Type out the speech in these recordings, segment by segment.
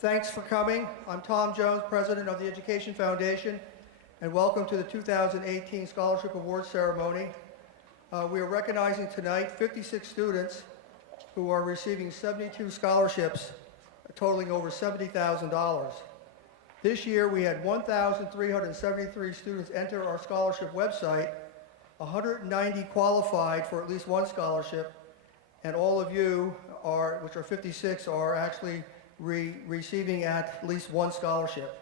Thanks for coming. I'm Tom Jones, President of the Education Foundation, and welcome to the 2018 Scholarship Awards Ceremony. We are recognizing tonight 56 students who are receiving 72 scholarships totaling over $70,000. This year we had 1,373 students enter our scholarship website, 190 qualified for at least one scholarship, and all of you, which are 56, are actually receiving at least one scholarship.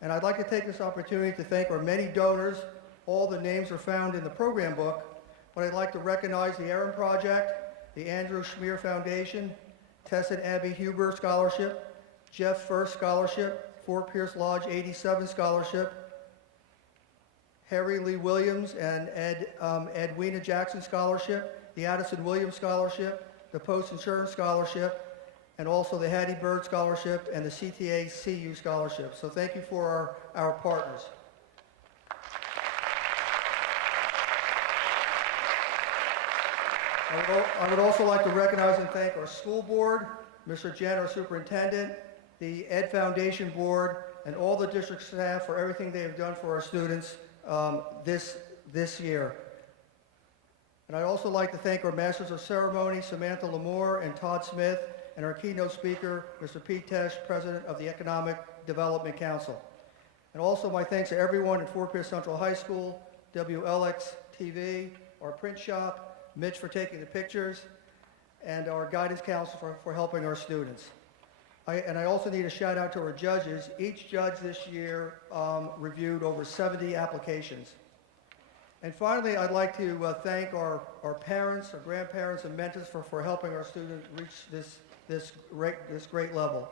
And I'd like to take this opportunity to thank our many donors. All the names are found in the program book, but I'd like to recognize the AARON Project, the Andrew Schmier Foundation, Tess and Abby Huber Scholarship, Jeff First Scholarship, Fort Pierce Lodge 87 Scholarship, Harry Lee Williams and Edwina Jackson Scholarship, the Addison Williams Scholarship, the Post Insurance Scholarship, and also the Hattie Bird Scholarship and the CTA CU Scholarship. So thank you for our partners. I would also like to recognize and thank our school board, Mr. Jen, our superintendent, the Ed Foundation Board, and all the district staff for everything they have done for our students this year. And I'd also like to thank our Masters of Ceremony, Samantha Lamore and Todd Smith, and our keynote speaker, Mr. Pete Tesh, President of the Economic Development Council. And also my thanks to everyone at Fort Pierce Central High School, WLX TV, our print shop, Mitch for taking the pictures, and our guidance counselor for helping our students. I also need a shout out to our judges. Each judge this year reviewed over 70 applications. And finally, I'd like to thank our parents, our grandparents, and mentors for helping our students reach this great level.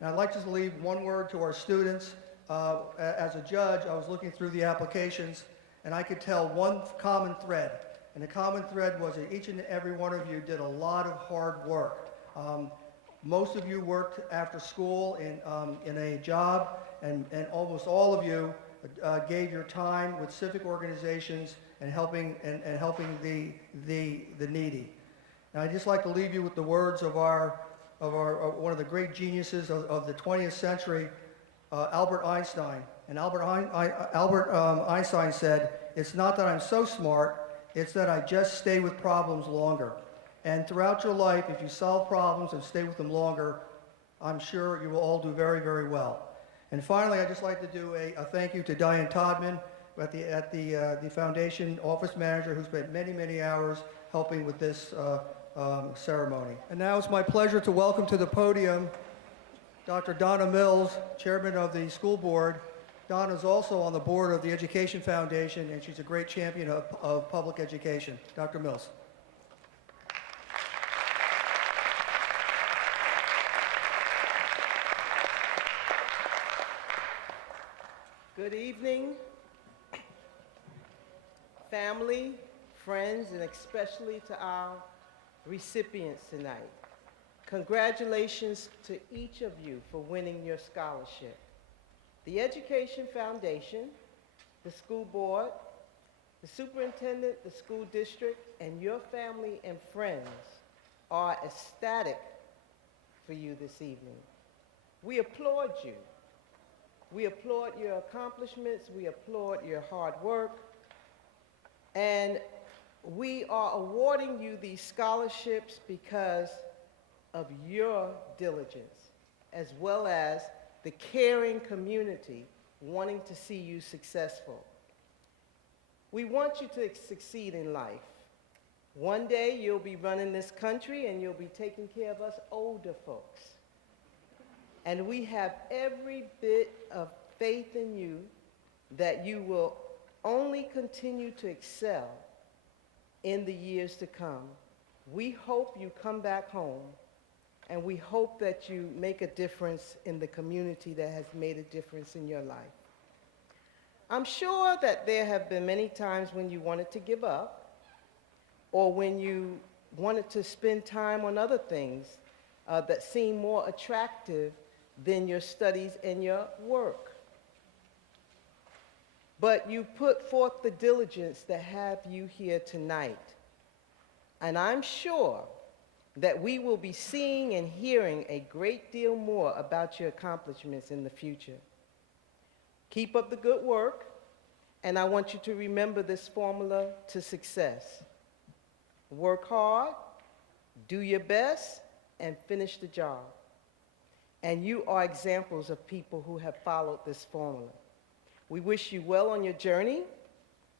And I'd like to leave one word to our students. As a judge, I was looking through the applications, and I could tell one common thread. And the common thread was that each and every one of you did a lot of hard work. Most of you worked after school in a job, and almost all of you gave your time with civic organizations and helping the needy. And I'd just like to leave you with the words of one of the great geniuses of the 20th century, Albert Einstein. And Albert Einstein said, "It's not that I'm so smart, it's that I just stay with problems longer." And throughout your life, if you solve problems and stay with them longer, I'm sure you will all do very, very well. And finally, I'd just like to do a thank you to Diane Todman at the foundation office manager, who spent many, many hours helping with this ceremony. And now it's my pleasure to welcome to the podium Dr. Donna Mills, chairman of the school board. Donna is also on the board of the Education Foundation, and she's a great champion of public education. Dr. Mills. Good evening, family, friends, and especially to our recipients tonight. Congratulations to each of you for winning your scholarship. The Education Foundation, the school board, the superintendent, the school district, and your family and friends are ecstatic for you this evening. We applaud you. We applaud your accomplishments, we applaud your hard work, and we are awarding you these scholarships because of your diligence, as well as the caring community wanting to see you successful. We want you to succeed in life. One day you'll be running this country and you'll be taking care of us older folks. And we have every bit of faith in you that you will only continue to excel in the years to come. We hope you come back home, and we hope that you make a difference in the community that has made a difference in your life. I'm sure that there have been many times when you wanted to give up, or when you wanted to spend time on other things that seem more attractive than your studies and your work. But you put forth the diligence that have you here tonight. And I'm sure that we will be seeing and hearing a great deal more about your accomplishments in the future. Keep up the good work, and I want you to remember this formula to success. Work hard, do your best, and finish the job. And you are examples of people who have followed this formula. We wish you well on your journey.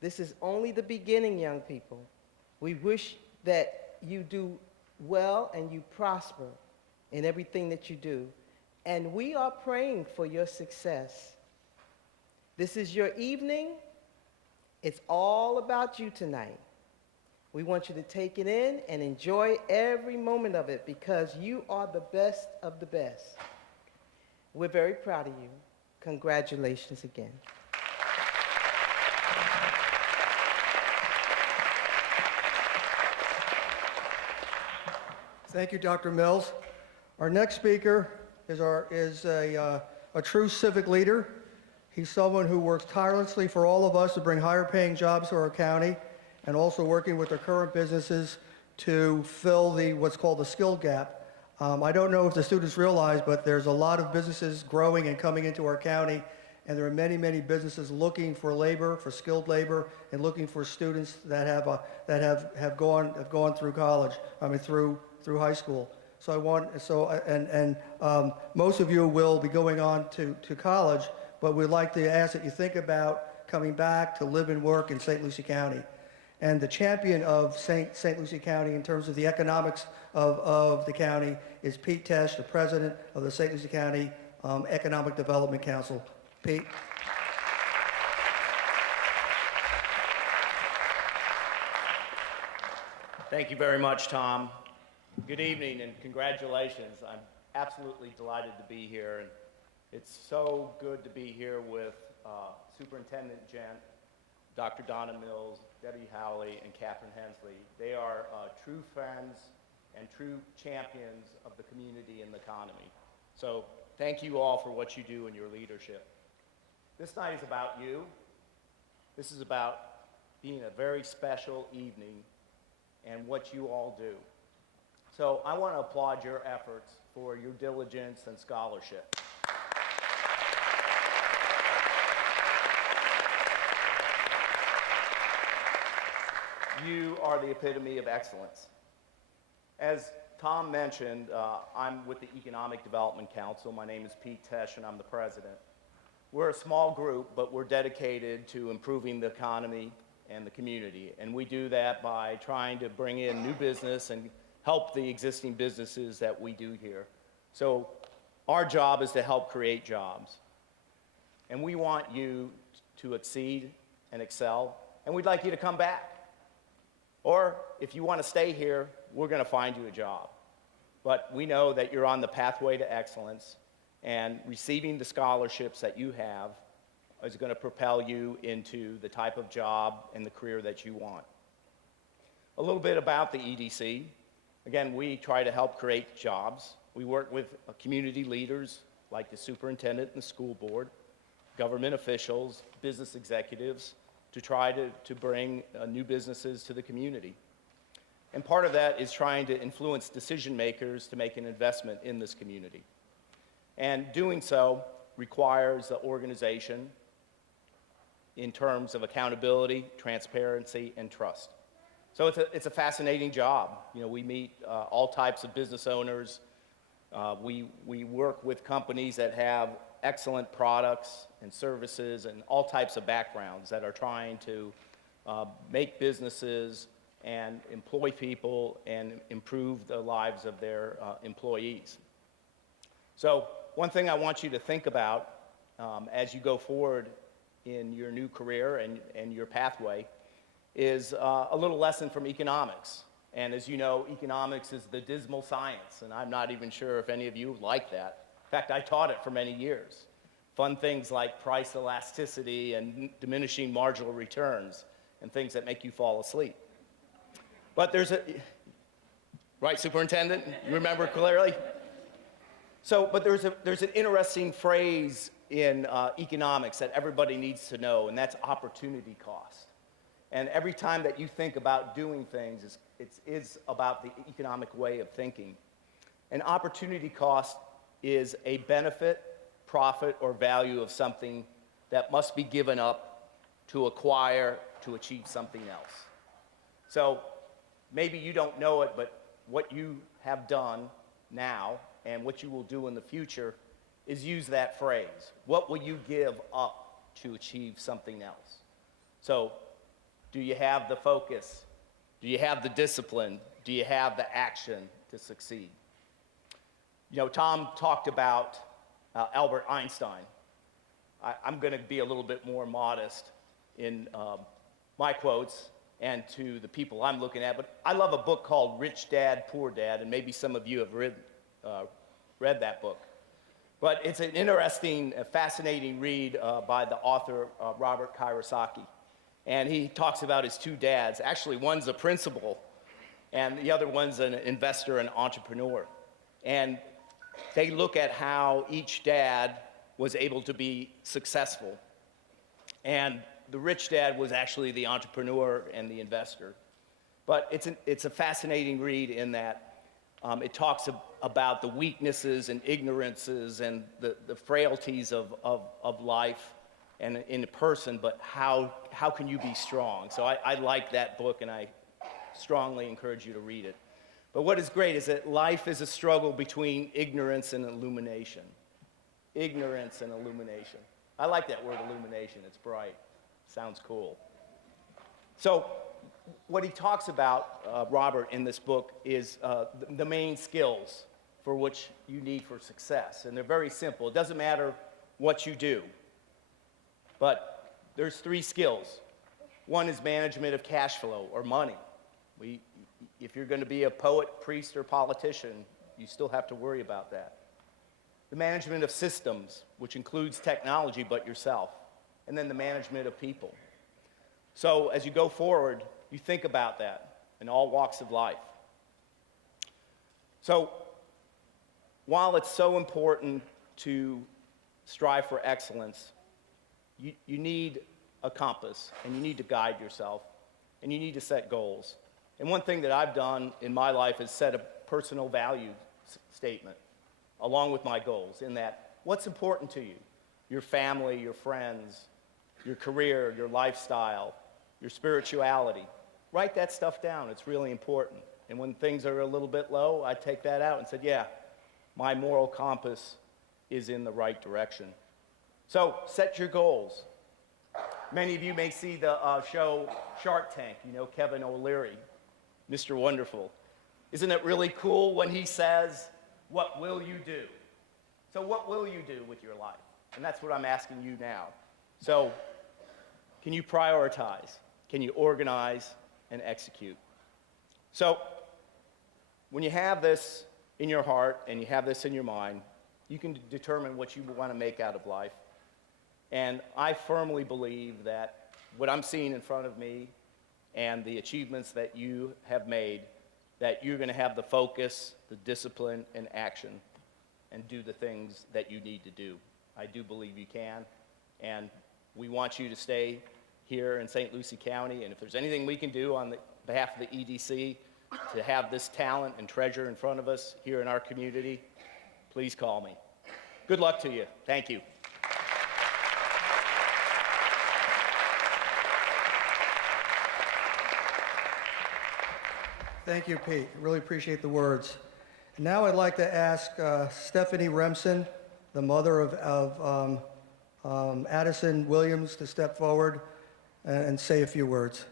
This is only the beginning, young people. We wish that you do well and you prosper in everything that you do. And we are praying for your success. This is your evening. It's all about you tonight. We want you to take it in and enjoy every moment of it because you are the best of the best. We're very proud of you. Congratulations again. Thank you, Dr. Mills. Our next speaker is a true civic leader. He's someone who works tirelessly for all of us to bring higher paying jobs to our county and also working with our current businesses to fill what's called the skill gap. I don't know if the students realize, but there's a lot of businesses growing and coming into our county, and there are many, many businesses looking for labor, for skilled labor, and looking for students that have gone through college, through high school. Most of you will be going on to college, but we'd like to ask that you think about coming back to live and work in St. Lucie County. And the champion of St. Lucie County in terms of the economics of the county is Pete Tesh, the president of the St. Lucie County Economic Development Council. Pete. Thank you very much, Tom. Good evening and congratulations. I'm absolutely delighted to be here, and it's so good to be here with Superintendent Jen, Dr. Donna Mills, Debbie Howley, and Catherine Hensley. They are true friends and true champions of the community and the economy. So thank you all for what you do and your leadership. This night is about you. This is about being a very special evening and what you all do. So I want to applaud your efforts for your diligence and scholarship. You are the epitome of excellence. As Tom mentioned, I'm with the Economic Development Council. My name is Pete Tesh, and I'm the president. We're a small group, but we're dedicated to improving the economy and the community. And we do that by trying to bring in new business and help the existing businesses that we do here. So our job is to help create jobs. And we want you to exceed and excel, and we'd like you to come back. Or if you want to stay here, we're going to find you a job. But we know that you're on the pathway to excellence, and receiving the scholarships that you have is going to propel you into the type of job and the career that you want. A little bit about the EDC. Again, we try to help create jobs. We work with community leaders like the superintendent and the school board, government officials, business executives, to try to bring new businesses to the community. And part of that is trying to influence decision makers to make an investment in this community. And doing so requires the organization in terms of accountability, transparency, and trust. So it's a fascinating job. You know, we meet all types of business owners. We work with companies that have excellent products and services and all types of backgrounds that are trying to make businesses and employ people and improve the lives of their employees. So one thing I want you to think about as you go forward in your new career and your pathway is a little lesson from economics. And as you know, economics is the dismal science, and I'm not even sure if any of you like that. In fact, I taught it for many years. Fun things like price elasticity and diminishing marginal returns and things that make you fall asleep. But there's right, Superintendent? You remember clearly? So, but there's an interesting phrase in economics that everybody needs to know, and that's opportunity cost. And every time that you think about doing things, it's about the economic way of thinking. An opportunity cost is a benefit, profit, or value of something that must be given up to acquire, to achieve something else. So maybe you don't know it, but what you have done now and what you will do in the future is use that phrase. What will you give up to achieve something else? So do you have the focus? Do you have the discipline? Do you have the action to succeed? You know, Tom talked about Albert Einstein. I'm going to be a little bit more modest in my quotes and to the people I'm looking at, but I love a book called Rich Dad, Poor Dad, and maybe some of you have read that book. But it's an interesting, fascinating read by the author, Robert Kiyosaki. And he talks about his two dads. Actually, one's a principal, and the other one's an investor and entrepreneur. And they look at how each dad was able to be successful. And the rich dad was actually the entrepreneur and the investor. But it's a fascinating read in that it talks about the weaknesses and ignorances and the frailties of life and in a person, but how can you be strong? So I like that book, and I strongly encourage you to read it. But what is great is that life is a struggle between ignorance and illumination. Ignorance and illumination. I like that word, illumination. It's bright. Sounds cool. So what he talks about, Robert, in this book is the main skills for which you need for success. And they're very simple. It doesn't matter what you do. But there's 3 skills. One is management of cash flow or money. If you're going to be a poet, priest, or politician, you still have to worry about that. The management of systems, which includes technology, but yourself. And then the management of people. So as you go forward, you think about that in all walks of life. So while it's so important to strive for excellence, you need a compass, and you need to guide yourself, and you need to set goals. And one thing that I've done in my life is set a personal value statement along with my goals, in that what's important to you? Your family, your friends, your career, your lifestyle, your spirituality. Write that stuff down. It's really important. And when things are a little bit low, I take that out and said, yeah, my moral compass is in the right direction. So set your goals. Many of you may see the show Shark Tank, you know, Kevin O'Leary, Mr. Wonderful. Isn't it really cool when he says, what will you do? So what will you do with your life? And that's what I'm asking you now. So can you prioritize? Can you organize and execute? So when you have this in your heart and you have this in your mind, you can determine what you want to make out of life. And I firmly believe that what I'm seeing in front of me and the achievements that you have made, that you're going to have the focus, the discipline, and action, and do the things that you need to do. I do believe you can, and we want you to stay here in St. Lucie County, and if there's anything we can do on behalf of the EDC to have this talent and treasure in front of us here in our community, please call me. Good luck to you. Thank you. Thank you, Pete. Really appreciate the words. Now I'd like to ask Stephanie Remsen, the mother of Addison Williams, to step forward and say a few words.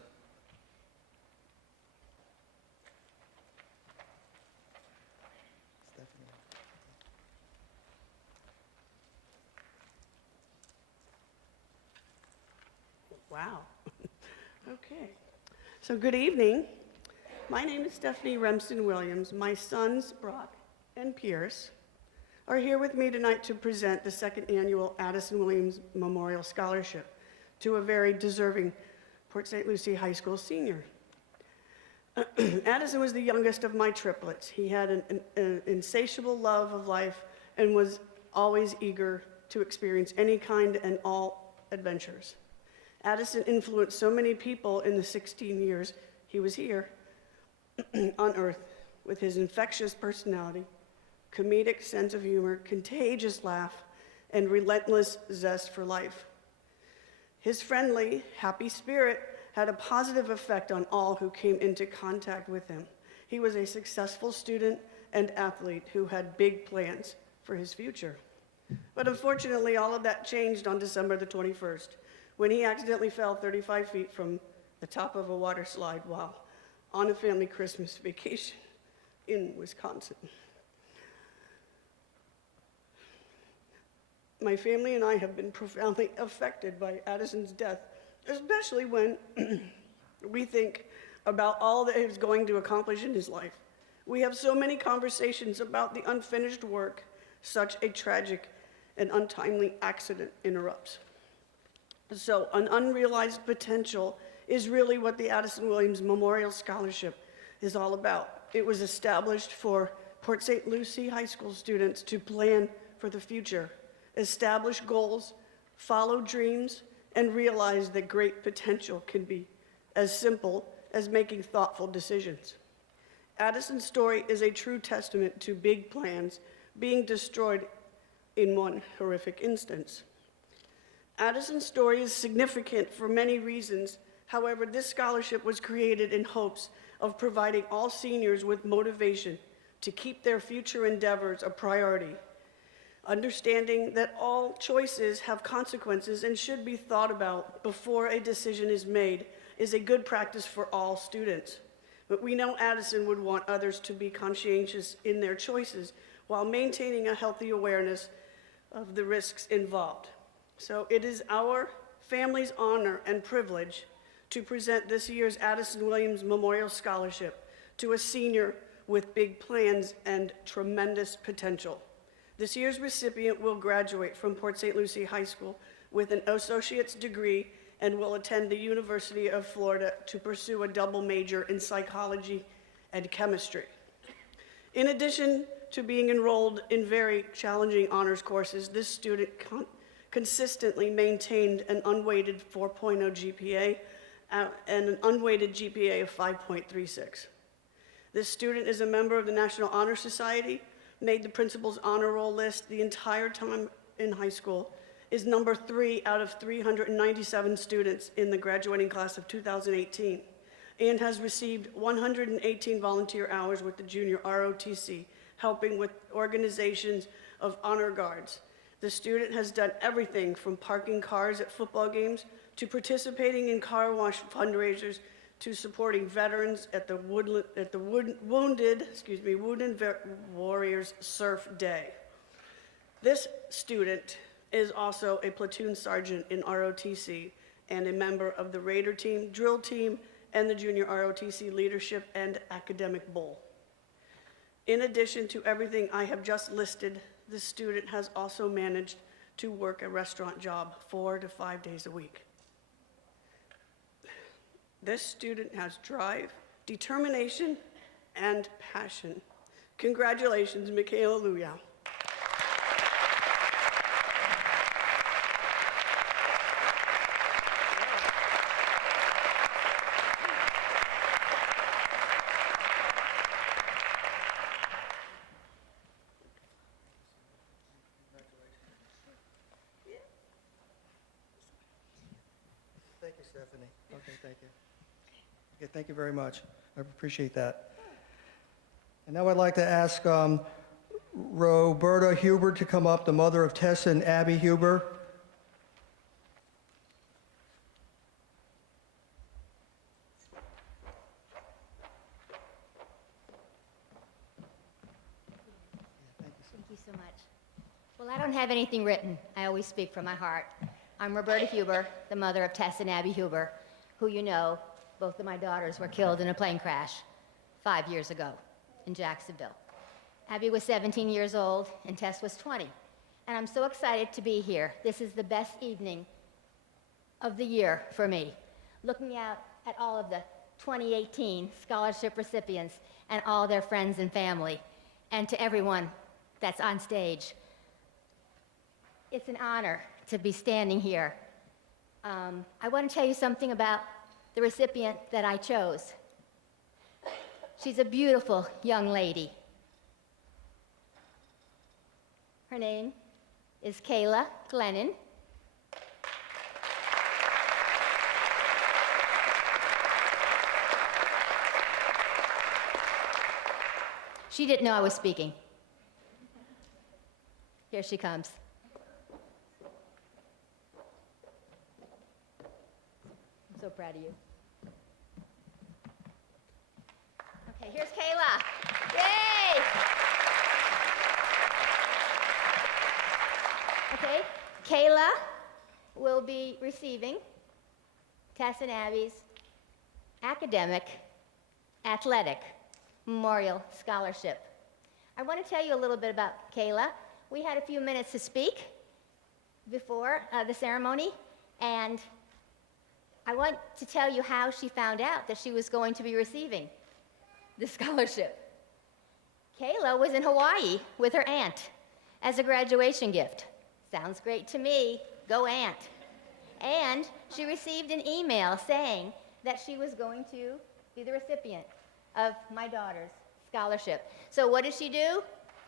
Wow. Okay. So good evening. My name is Stephanie Remsen Williams. My sons, Brock and Pierce, are here with me tonight to present the 2nd annual Addison Williams Memorial Scholarship to a very deserving Port St. Lucie High School senior. Addison was the youngest of my triplets. He had an insatiable love of life and was always eager to experience any kind and all adventures. Addison influenced so many people in the 16 years he was here on Earth with his infectious personality, comedic sense of humor, contagious laugh, and relentless zest for life. His friendly, happy spirit had a positive effect on all who came into contact with him. He was a successful student and athlete who had big plans for his future. But unfortunately, all of that changed on December the 21st, when he accidentally fell 35 feet from the top of a water slide while on a family Christmas vacation in Wisconsin. My family and I have been profoundly affected by Addison's death, especially when we think about all that he's going to accomplish in his life. We have so many conversations about the unfinished work such a tragic and untimely accident interrupts. So an unrealized potential is really what the Addison Williams Memorial Scholarship is all about. It was established for Port St. Lucie High School students to plan for the future, establish goals, follow dreams, and realize that great potential can be as simple as making thoughtful decisions. Addison's story is a true testament to big plans being destroyed in one horrific instance. Addison's story is significant for many reasons. However, this scholarship was created in hopes of providing all seniors with motivation to keep their future endeavors a priority, understanding that all choices have consequences and should be thought about before a decision is made is a good practice for all students. But we know Addison would want others to be conscientious in their choices while maintaining a healthy awareness of the risks involved. So it is our family's honor and privilege to present this year's Addison Williams Memorial Scholarship to a senior with big plans and tremendous potential. This year's recipient will graduate from Port St. Lucie High School with an associate's degree and will attend the University of Florida to pursue a double major in psychology and chemistry. In addition to being enrolled in very challenging honors courses, this student consistently maintained an unweighted 4.0 GPA and an unweighted GPA of 5.36. This student is a member of the National Honor Society, made the principal's honor roll list the entire time in high school, is number 3 out of 397 students in the graduating class of 2018, and has received 118 volunteer hours with the Junior ROTC, helping with organizations of honor guards. The student has done everything from parking cars at football games to participating in car wash fundraisers to supporting veterans at the Wounded Warriors Surf Day. This student is also a platoon sergeant in ROTC and a member of the Raider team, drill team, and the Junior ROTC Leadership and Academic Bowl. In addition to everything I have just listed, the student has also managed to work a restaurant job 4 to 5 days a week. This student has drive, determination, and passion. Congratulations, Michaela Luyau. Thank you, Stephanie. Okay, thank you. Okay, thank you very much. I appreciate that. And now I'd like to ask Roberta Huber to come up, the mother of Tessa and Abby Huber. Thank you so much. Well, I don't have anything written. I always speak from my heart. I'm Roberta Huber, the mother of Tess and Abby Huber, who you know, both of my daughters were killed in a plane crash 5 years ago in Jacksonville. Abby was 17 years old and Tess was 20. And I'm so excited to be here. This is the best evening of the year for me. Looking out at all of the 2018 scholarship recipients and all their friends and family, and to everyone that's on stage. It's an honor to be standing here I want to tell you something about the recipient that I chose. She's a beautiful young lady. Her name is KAYLA GLENNON. She didn't know I was speaking. Here she comes. I'm so proud of you. Okay, here's KAYLA. Yay! Okay, KAYLA will be receiving Tess and Abby's academic, athletic memorial scholarship. I want to tell you a little bit about KAYLA. We had a few minutes to speak before the ceremony, and I want to tell you how she found out that she was going to be receiving the scholarship. KAYLA was in Hawaii with her aunt as a graduation gift. Sounds great to me. Go aunt. And she received an email saying that she was going to be the recipient of my daughter's scholarship. So what did she do?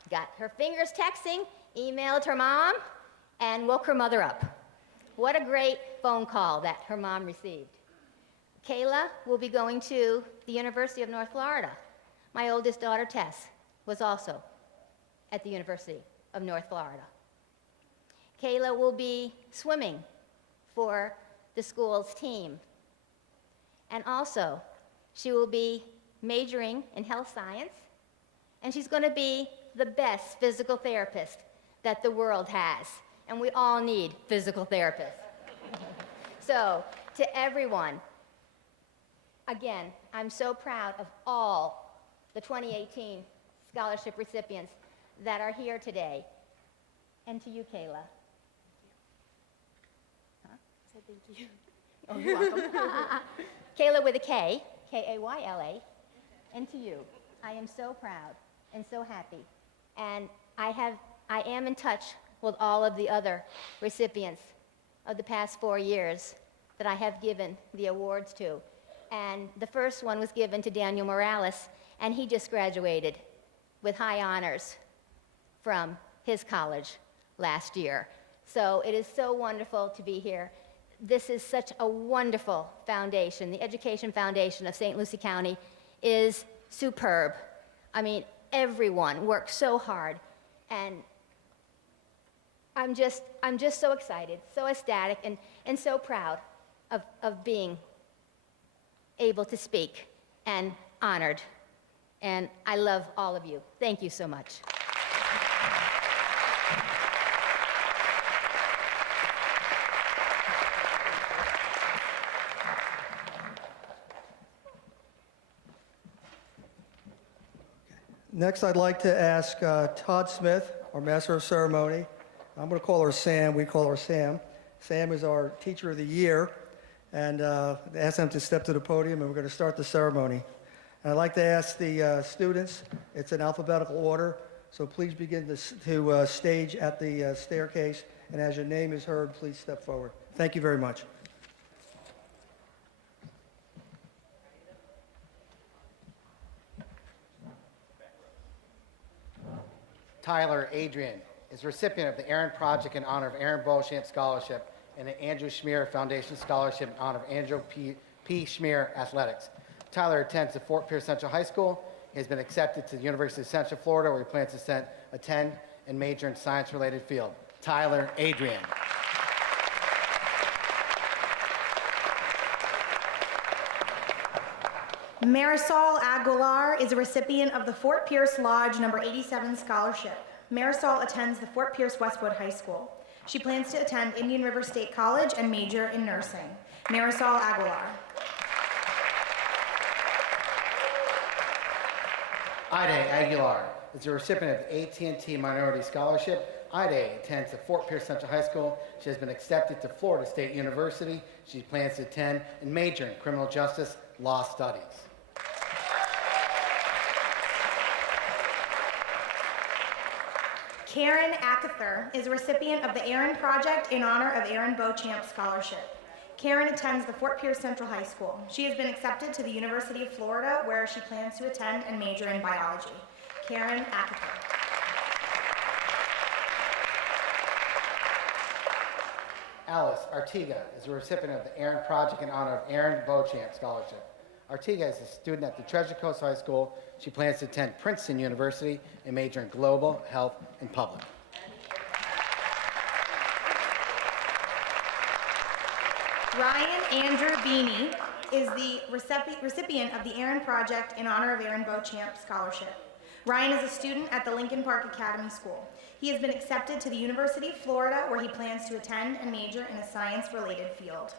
Got her fingers texting, emailed her mom, and woke her mother up. What a great phone call that her mom received. KAYLA will be going to the University of North Florida. My oldest daughter, Tess, was also at the University of North Florida. KAYLA will be swimming for the school's team. And also, she will be majoring in health science, and she's going to be the best physical therapist that the world has. And we all need physical therapists. So, to everyone, again, I'm so proud of all the 2018 scholarship recipients that are here today. And to you, KAYLA. So thank you. Oh, you're welcome. KAYLA with a K, K-A-Y-L-A. And to you, I am so proud and so happy. And I am in touch with all of the other recipients of the past 4 years that I have given the awards to. And the first one was given to Daniel Morales, and he just graduated with high honors from his college last year. So it is so wonderful to be here. This is such a wonderful foundation. The Education Foundation of St. Lucie County is superb. I mean, everyone works so hard, and I'm just so excited, so ecstatic, and so proud of being able to speak and honored. And I love all of you. Thank you so much. Next, I'd like to ask Todd Smith, our Master of Ceremony. I'm going to call her Sam. We call her Sam. Sam is our Teacher of the Year. And ask them to step to the podium, and we're going to start the ceremony. And I'd like to ask the students, it's in alphabetical order, so please begin to stage at the staircase. And as your name is heard, please step forward. Thank you very much. Tyler Adrian is the recipient of the ARIAN Project in honor of Aaron Beauchamp Scholarship and the Andrew Schmier Foundation Scholarship in honor of Andrew P. Schmier Athletics. Tyler attends the Fort Pierce Central High School. He has been accepted to the University of Central Florida, where he plans to attend and major in science-related field. Tyler Adrian. Marisol Aguilar is a recipient of the Fort Pierce Lodge number 87 scholarship. Marisol attends the Fort Pierce Westwood High School. She plans to attend Indian River State College and major in nursing. Marisol Aguilar. AIDE Aguilar is a recipient of the AT&T Minority Scholarship. AIDE attends the Fort Pierce Central High School. She has been accepted to Florida State University. She plans to attend and major in criminal justice law studies. Karen AKTHER is a recipient of the ARIAN Project in honor of Aaron Beauchamp Scholarship. Karen attends the Fort Pierce Central High School. She has been accepted to the University of Florida, where she plans to attend and major in biology. Karen AKTHER. Alice Artiga is a recipient of the ARIAN Project in honor of Aaron Beauchamp Scholarship. Artiga is a student at the Treasure Coast High School. She plans to attend Princeton University and major in global health and public. Ryan Andrew BEANY is the recipient of the ARIAN Project in honor of Aaron Beauchamp Scholarship. Ryan is a student at the Lincoln Park Academy School. He has been accepted to the University of Florida, where he plans to attend and major in a science-related field.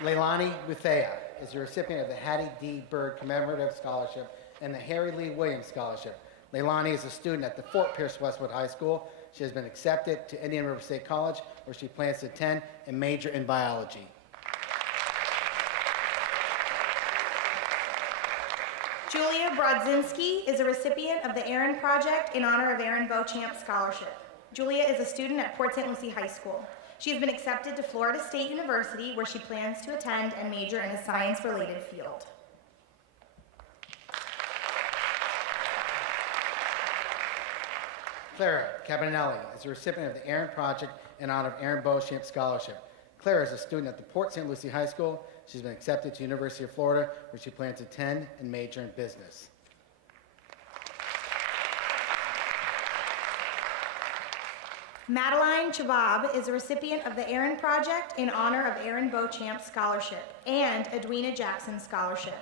Leilani Bethea is a recipient of the Hattie D. Bird Commemorative Scholarship and the Harry Lee Williams Scholarship. Leilani is a student at the Fort Pierce Westwood High School. She has been accepted to Indian River State College, where she plans to attend and major in biology. Julia Brodzinski is a recipient of the ARIAN Project in honor of Aaron Beauchamp Scholarship. Julia is a student at Port St. Lucie High School. She has been accepted to Florida State University, where she plans to attend and major in a science-related field. Clara Cabanelli is a recipient of the ARIAN Project in honor of Aaron Beauchamp Scholarship. Clara is a student at the Port St. Lucie High School. She's been accepted to University of Florida, where she plans to attend and major in business. Madeline CHABAB is a recipient of the ARIAN Project in honor of Aaron Beauchamp Scholarship and Edwina Jackson Scholarship.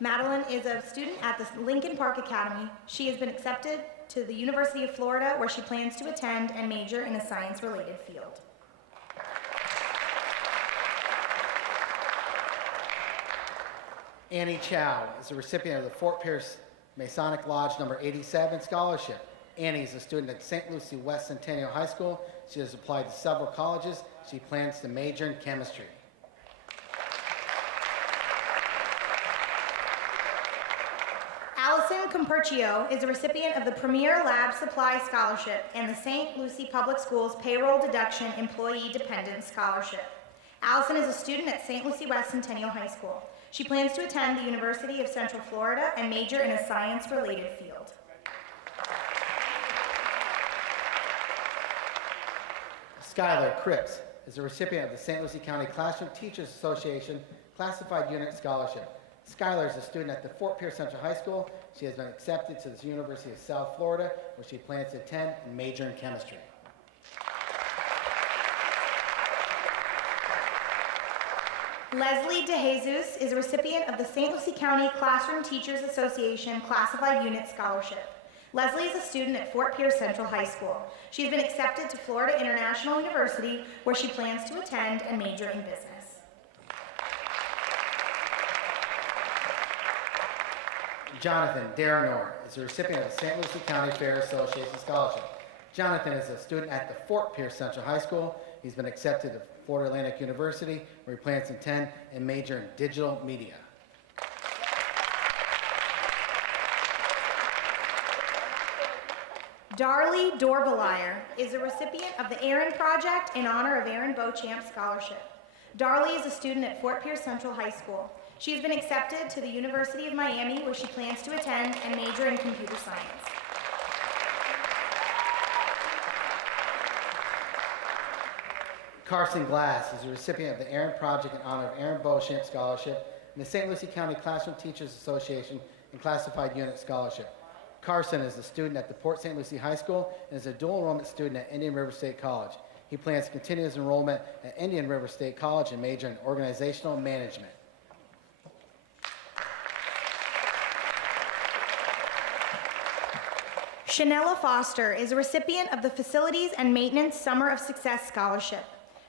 Madeline is a student at the Lincoln Park Academy. She has been accepted to the University of Florida, where she plans to attend and major in a science-related field. Annie Chow is a recipient of the Fort Pierce Masonic Lodge number 87 scholarship. Annie is a student at St. Lucie West Centennial High School. She has applied to several colleges. She plans to major in chemistry. COMPERCHIO is a recipient of the Premier Lab Supply Scholarship and the St. Lucie Public Schools Payroll Deduction Employee Dependent Scholarship. Allison is a student at St. Lucie West Centennial High School. She plans to attend the University of Central Florida and major in a science-related field. SKYLER CRIPPS is a recipient of the St. Lucie County Classroom Teachers Association Classified Unit Scholarship. SKYLER is a student at the Fort Pierce Central High School. She has been accepted to the University of South Florida, where she plans to attend and major in chemistry. Leslie DeJesus is a recipient of the St. Lucie County Classroom Teachers Association Classified Unit Scholarship. Leslie is a student at Fort Pierce Central High School. She has been accepted to Florida International University, where she plans to attend and major in business. Jonathan DERINOR is a recipient of the St. Lucie County Fair Association Scholarship. Jonathan is a student at the Fort Pierce Central High School. He's been accepted to Florida Atlantic University, where he plans to attend and major in digital media. DARLEY DORVILIER is a recipient of the ARIAN Project in honor of Aaron Beauchamp Scholarship. Darley is a student at Fort Pierce Central High School. She has been accepted to the University of Miami, where she plans to attend and major in computer science. Carson Glass is a recipient of the ARIAN Project in honor of Aaron Beauchamp Scholarship and the St. Lucie County Classroom Teachers Association and Classified Unit Scholarship. Carson is a student at the Port St. Lucie High School and is a dual enrollment student at Indian River State College. He plans to continue his enrollment at Indian River State College and major in organizational management. SHENELLA Foster is a recipient of the Facilities and Maintenance Summer of Success Scholarship.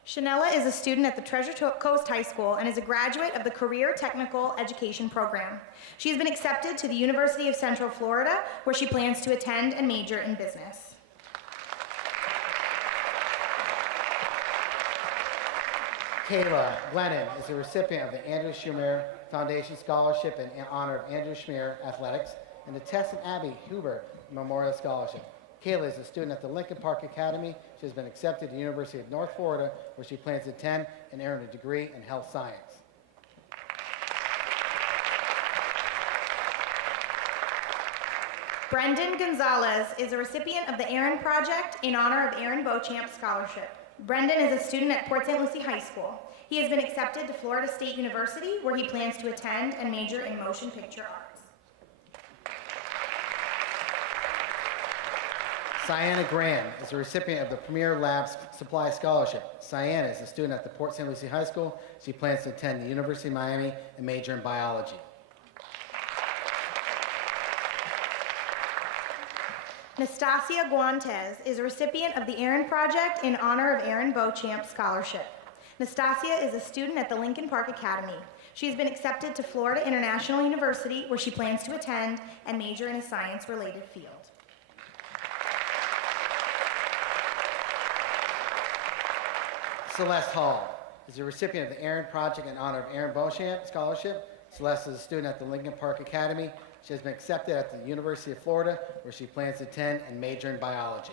SHENELLA is a student at the Treasure Coast High School and is a graduate of the Career Technical Education Program. She has been accepted to the University of Central Florida, where she plans to attend and major in business. KAYLA GLENNON is a recipient of the Andrew Schmier Foundation Scholarship in honor of Andrew Schmier Athletics and the Tess and Abby Huber Memorial Scholarship. Kayla is a student at the Lincoln Park Academy. She has been accepted to the University of North Florida, where she plans to attend and earn a degree in health science. Brendan Gonzalez is a recipient of the ARIN Project in honor of Aaron Beauchamp Scholarship. Brendan is a student at Port St. Lucie High School. He has been accepted to Florida State University, where he plans to attend and major in motion picture arts. Cyanna Graham is a recipient of the Premier Labs Supply Scholarship. Cyanna is a student at the Port St. Lucie High School. She plans to attend the University of Miami and major in biology. Nastasia Guantes is a recipient of the ARIN Project in honor of Aaron Beauchamp Scholarship. Nastasia is a student at the Lincoln Park Academy. She has been accepted to Florida International University, where she plans to attend and major in a science-related field. Celeste Hall is a recipient of the ARIN Project in honor of Aaron Beauchamp Scholarship. Celeste is a student at the Lincoln Park Academy. She has been accepted at the University of Florida, where she plans to attend and major in biology.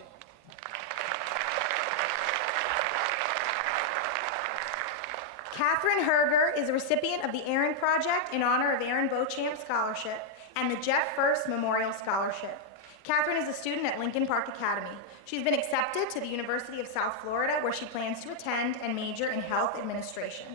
Catherine Herger is a recipient of the ARIN Project in honor of Aaron Beauchamp Scholarship and the Jeff First Memorial Scholarship. Catherine is a student at Lincoln Park Academy. She's been accepted to the University of South Florida, where she plans to attend and major in health administration.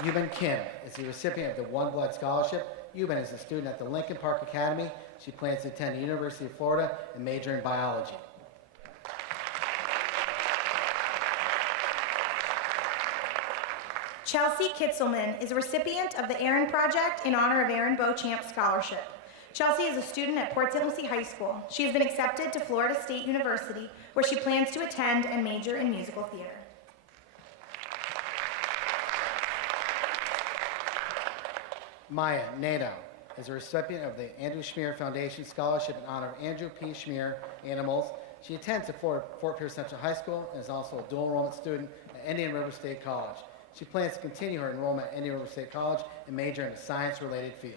Yuban Kim is the recipient of the One Blood Scholarship. Yuban is a student at the Lincoln Park Academy. She plans to attend the University of Florida and major in biology. Chelsea Kitzelman is a recipient of the ARIN Project in honor of Aaron Beauchamp Scholarship. Chelsea is a student at Port St. Lucie High School. She has been accepted to Florida State University, where she plans to attend and major in musical theater. Maya Nato is a recipient of the Andrew Schmier Foundation Scholarship in honor of Andrew P. Schmier Animals. She attends at Fort Pierce Central High School and is also a dual enrollment student at Indian River State College. She plans to continue her enrollment at Indian River State College and major in a science-related field.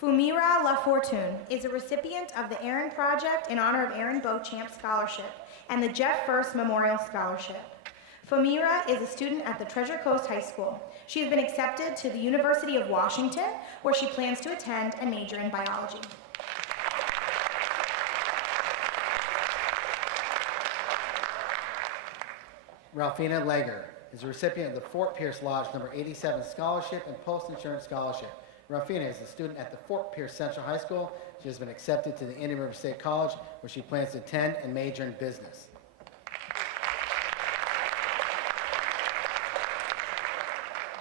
Fumira Lafortune is a recipient of the ARIN Project in honor of Aaron Beauchamp Scholarship and the Jeff First Memorial Scholarship. Fumira is a student at the Treasure Coast High School. She has been accepted to the University of Washington, where she plans to attend and major in biology. Ralphina Lager is a recipient of the Fort Pierce Lodge number 87 Scholarship and Post-Insurance Scholarship. Ralphina is a student at the Fort Pierce Central High School. She has been accepted to the Indian River State College, where she plans to attend and major in business.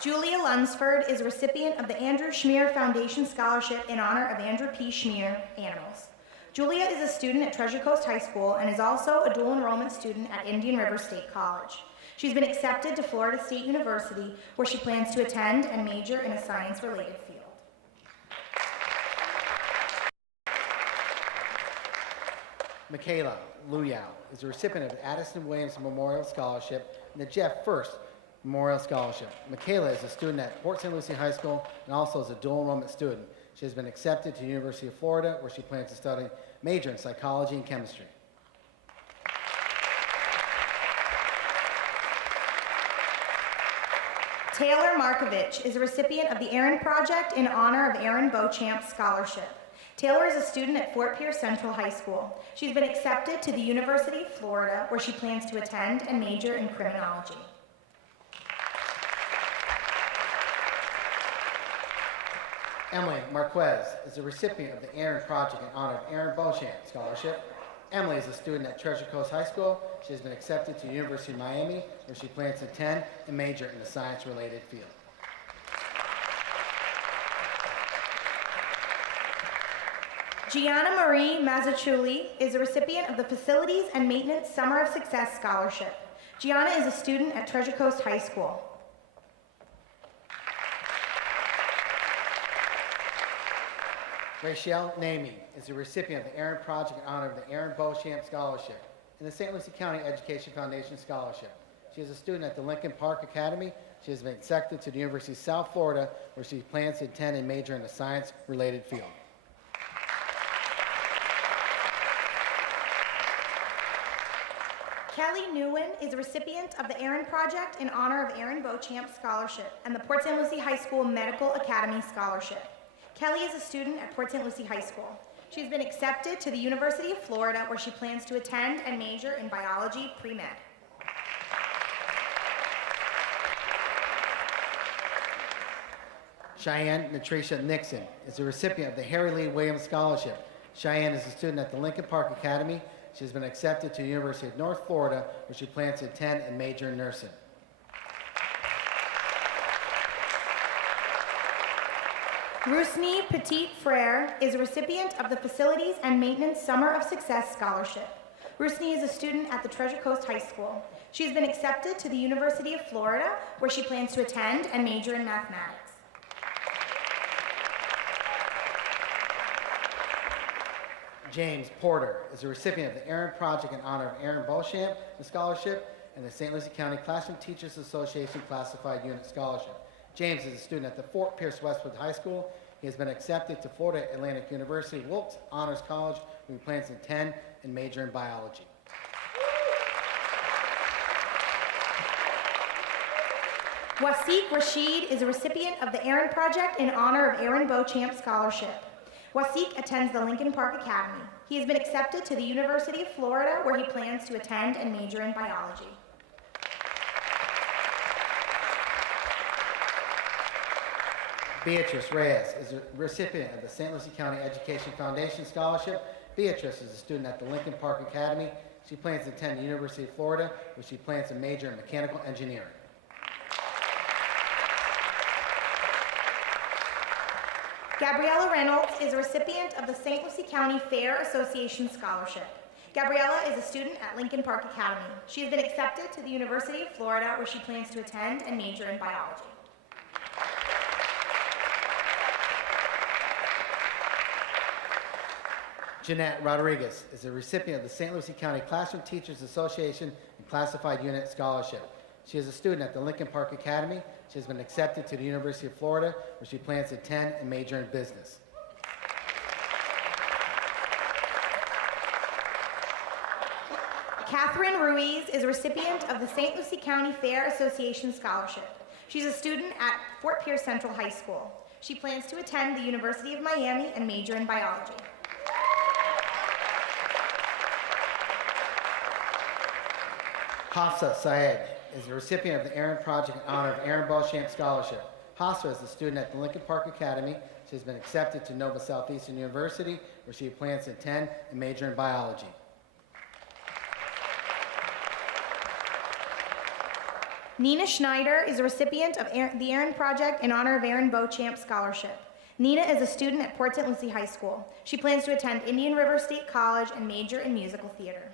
Julia Lunsford is a recipient of the Andrew Schmier Foundation Scholarship in honor of Andrew P. Schmier Animals. Julia is a student at Treasure Coast High School and is also a dual enrollment student at Indian River State College. She's been accepted to Florida State University, where she plans to attend and major in a science-related field. Michaela Luyao is a recipient of the Addison Williams Memorial Scholarship and the Jeff First Memorial Scholarship. Michaela is a student at Port St. Lucie High School and also is a dual enrollment student. She has been accepted to the University of Florida, where she plans to study major in psychology and chemistry. Taylor Markovich is a recipient of the ARIN Project in honor of Aaron Beauchamp Scholarship. Taylor is a student at Fort Pierce Central High School. She's been accepted to the University of Florida, where she plans to attend and major in criminology. Emily Marquez is a recipient of the ARIN Project in honor of Aaron Beauchamp Scholarship. Emily is a student at Treasure Coast High School. She has been accepted to the University of Miami, where she plans to attend and major in a science-related field. Gianna Marie Mazzucchelli is a recipient of the Facilities and Maintenance Summer of Success Scholarship. Gianna is a student at Treasure Coast High School. Rachel Namey is a recipient of the ARIN Project in honor of the Aaron Beauchamp Scholarship and the St. Lucie County Education Foundation Scholarship. She is a student at the Lincoln Park Academy. She has been accepted to the University of South Florida, where she plans to attend and major in a science-related field. Kelly Nguyen is a recipient of the ARIN Project in honor of Aaron Beauchamp Scholarship and the Port St. Lucie High School Medical Academy Scholarship. Kelly is a student at Port St. Lucie High School. She has been accepted to the University of Florida, where she plans to attend and major in biology pre-med. Cheyenne Natricia Nixon is a recipient of the Harry Lee Williams Scholarship. Cheyenne is a student at the Lincoln Park Academy. She has been accepted to the University of North Florida, where she plans to attend and major in nursing. Rusni PETIT-FRERE is a recipient of the Facilities and Maintenance Summer of Success Scholarship. Rusni is a student at the Treasure Coast High School. She has been accepted to the University of Florida, where she plans to attend and major in mathematics. James Porter is a recipient of the ARIN Project in honor of Aaron Beauchamp Scholarship and the St. Lucie County Classroom Teachers Association Classified Unit Scholarship. James is a student at the Fort Pierce Westwood High School. He has been accepted to Florida Atlantic University Wilkes Honors College, where he plans to attend and major in biology. Wasiq Rashid is a recipient of the ARIN Project in honor of Aaron Beauchamp Scholarship. Wasiq attends the Lincoln Park Academy. He has been accepted to the University of Florida, where he plans to attend and major in biology. Beatrice Reyes is a recipient of the St. Lucie County Education Foundation Scholarship. Beatrice is a student at the Lincoln Park Academy. She plans to attend the University of Florida, where she plans to major in mechanical engineering. Gabriella Reynolds is a recipient of the St. Lucie County Fair Association Scholarship. Gabriella is a student at Lincoln Park Academy. She has been accepted to the University of Florida, where she plans to attend and major in biology. Jeanette Rodriguez is a recipient of the St. Lucie County Classroom Teachers Association and Classified Unit Scholarship. She is a student at the Lincoln Park Academy. She has been accepted to the University of Florida, where she plans to attend and major in business. Catherine Ruiz is a recipient of the St. Lucie County Fair Association Scholarship. She's a student at Fort Pierce Central High School. She plans to attend the University of Miami and major in biology. Hafsa Syed is a recipient of the ARIN Project in honor of Aaron Beauchamp Scholarship. Hafsa is a student at the Lincoln Park Academy. She has been accepted to Nova Southeastern University, where she plans to attend and major in biology. Nina Schneider is a recipient of the ARIN Project in honor of Aaron Beauchamp Scholarship. Nina is a student at Port St. Lucie High School. She plans to attend Indian River State College and major in musical theater.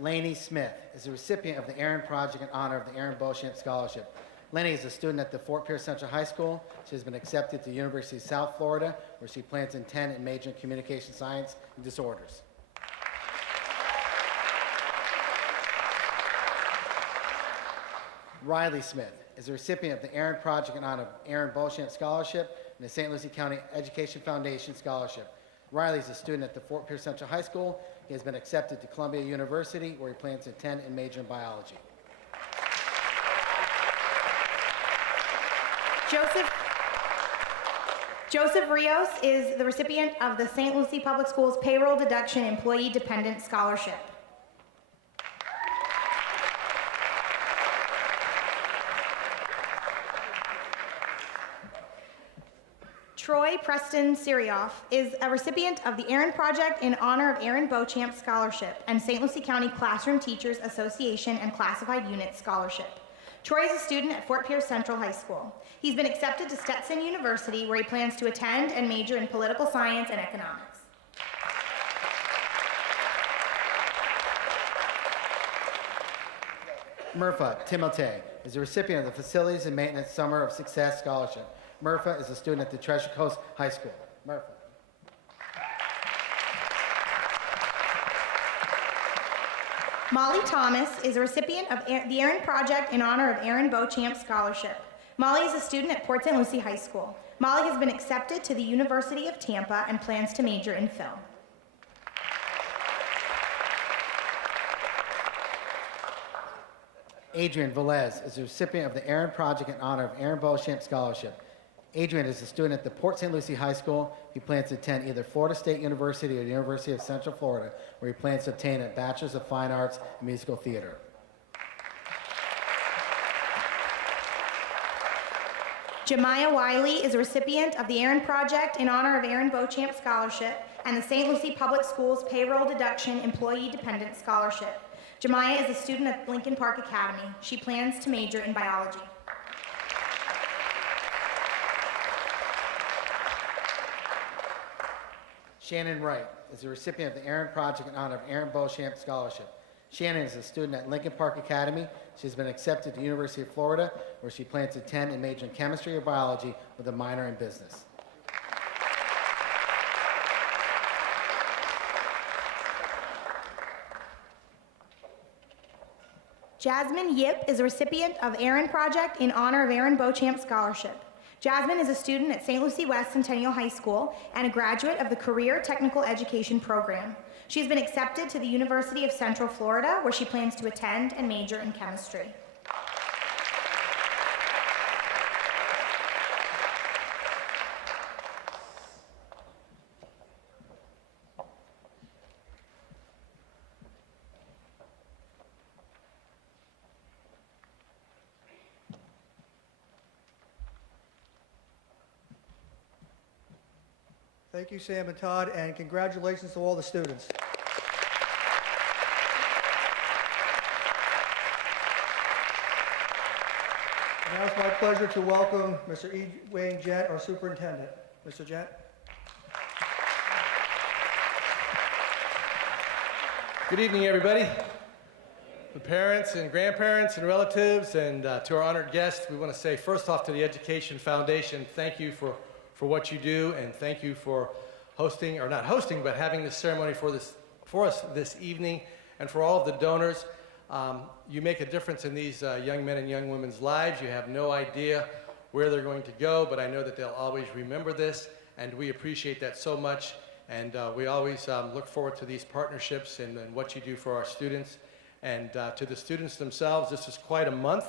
Lainey Smith is a recipient of the ARIN Project in honor of the Aaron Beauchamp Scholarship. Lainey is a student at the Fort Pierce Central High School. She has been accepted to the University of South Florida, where she plans to attend and major in communication science and disorders. Riley Smith is a recipient of the ARIN Project in honor of Aaron Beauchamp Scholarship and the St. Lucie County Education Foundation Scholarship. Riley is a student at the Fort Pierce Central High School. He has been accepted to Columbia University, where he plans to attend and major in biology. Joseph Rios is the recipient of the St. Lucie Public Schools Payroll Deduction Employee Dependent Scholarship. Troy Preston Sirioff is a recipient of the ARIN Project in honor of Aaron Beauchamp Scholarship and St. Lucie County Classroom Teachers Association and Classified Unit Scholarship. Troy is a student at Fort Pierce Central High School. He's been accepted to Stetson University, where he plans to attend and major in political science and economics. Murpha Timote is a recipient of the Facilities and Maintenance Summer of Success Scholarship. Murpha is a student at the Treasure Coast High School. Murpha. Molly Thomas is a recipient of the ARIN Project in honor of Aaron Beauchamp Scholarship. Molly is a student at Port St. Lucie High School. Molly has been accepted to the University of Tampa and plans to major in film. Adrian Velez is a recipient of the ARIN Project in honor of Aaron Beauchamp Scholarship. Adrian is a student at the Port St. Lucie High School. He plans to attend either Florida State University or the University of Central Florida, where he plans to obtain a Bachelor's of Fine Arts in Musical Theater. Jemiah Wiley is a recipient of the ARIN Project in honor of Aaron Beauchamp Scholarship and the St. Lucie Public Schools Payroll Deduction Employee Dependent Scholarship. Jemiah is a student at Lincoln Park Academy. She plans to major in biology. Shannon Wright is a recipient of the ARIN Project in honor of Aaron Beauchamp Scholarship. Shannon is a student at Lincoln Park Academy. She has been accepted to the University of Florida, where she plans to attend and major in chemistry or biology with a minor in business. Jasmine Yip is a recipient of ARIN Project in honor of Aaron Beauchamp Scholarship. Jasmine is a student at St. Lucie West Centennial High School and a graduate of the Career Technical Education Program. She has been accepted to the University of Central Florida, where she plans to attend and major in chemistry. Thank you, Sam and Todd, and congratulations to all the students. Now it's my pleasure to welcome Mr. E. Wayne Jett, our superintendent. Mr. Jett. Good evening, everybody. The parents and grandparents and relatives, and to our honored guests, we want to say first off to the Education Foundation, thank you for what you do, and thank you for hosting, or not hosting, but having this ceremony for us this evening, and for all of the donors. You make a difference in these young men and young women's lives. You have no idea where they're going to go, but I know that they'll always remember this, and we appreciate that so much. And we always look forward to these partnerships and what you do for our students. And to the students themselves, this is quite a month.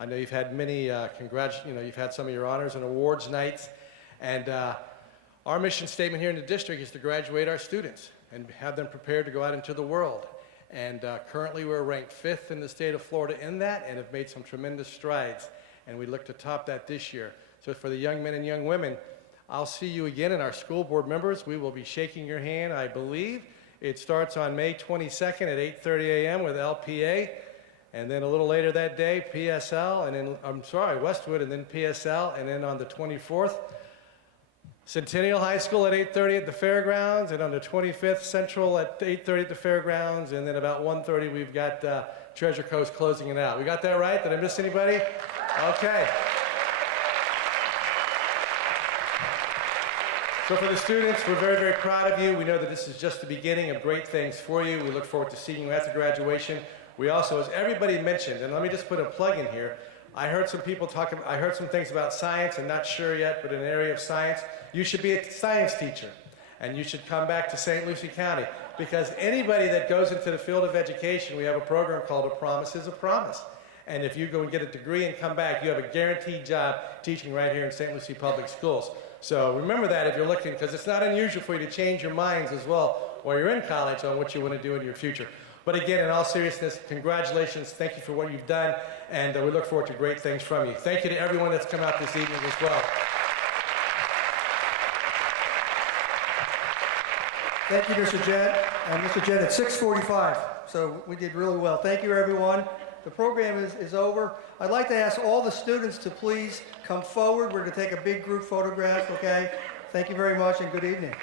I know you've had many, you've had some of your honors and awards nights. And our mission statement here in the district is to graduate our students and have them prepared to go out into the world. And currently we're ranked 5th in the state of Florida in that, and have made some tremendous strides. And we look to top that this year. So for the young men and young women, I'll see you again, and our school board members. We will be shaking your hand, I believe. It starts on May 22nd at 8:30 a.m. with LPA. And then a little later that day, PSL, and then, Westwood, and then PSL. And then on the 24th, Centennial High School at 8:30 at the fairgrounds, and on the 25th, Central at 8:30 at the fairgrounds, and then about 1:30 we've got Treasure Coast closing it out. We got that right? Did I miss anybody? Okay. So for the students, we're very, very proud of you. We know that this is just the beginning of great things for you. We look forward to seeing you after graduation. We also, as everybody mentioned, and let me just put a plug in here, I heard some people talking, I heard some things about science. I'm not sure yet, but in the area of science, you should be a science teacher. And you should come back to St. Lucie County, because anybody that goes into the field of education, we have a program called A Promise is a Promise. And if you go and get a degree and come back, you have a guaranteed job teaching right here in St. Lucie Public Schools. So remember that if you're looking, because it's not unusual for you to change your minds as well while you're in college on what you want to do in your future. But again, in all seriousness, congratulations. Thank you for what you've done, and we look forward to great things from you. Thank you to everyone that's come out this evening as well. Thank you, Mr. Jett. And Mr. Jett, at 6:45, so we did really well. Thank you, everyone. The program is over. I'd like to ask all the students to please come forward. We're going to take a big group photograph, okay? Thank you very much, and good evening.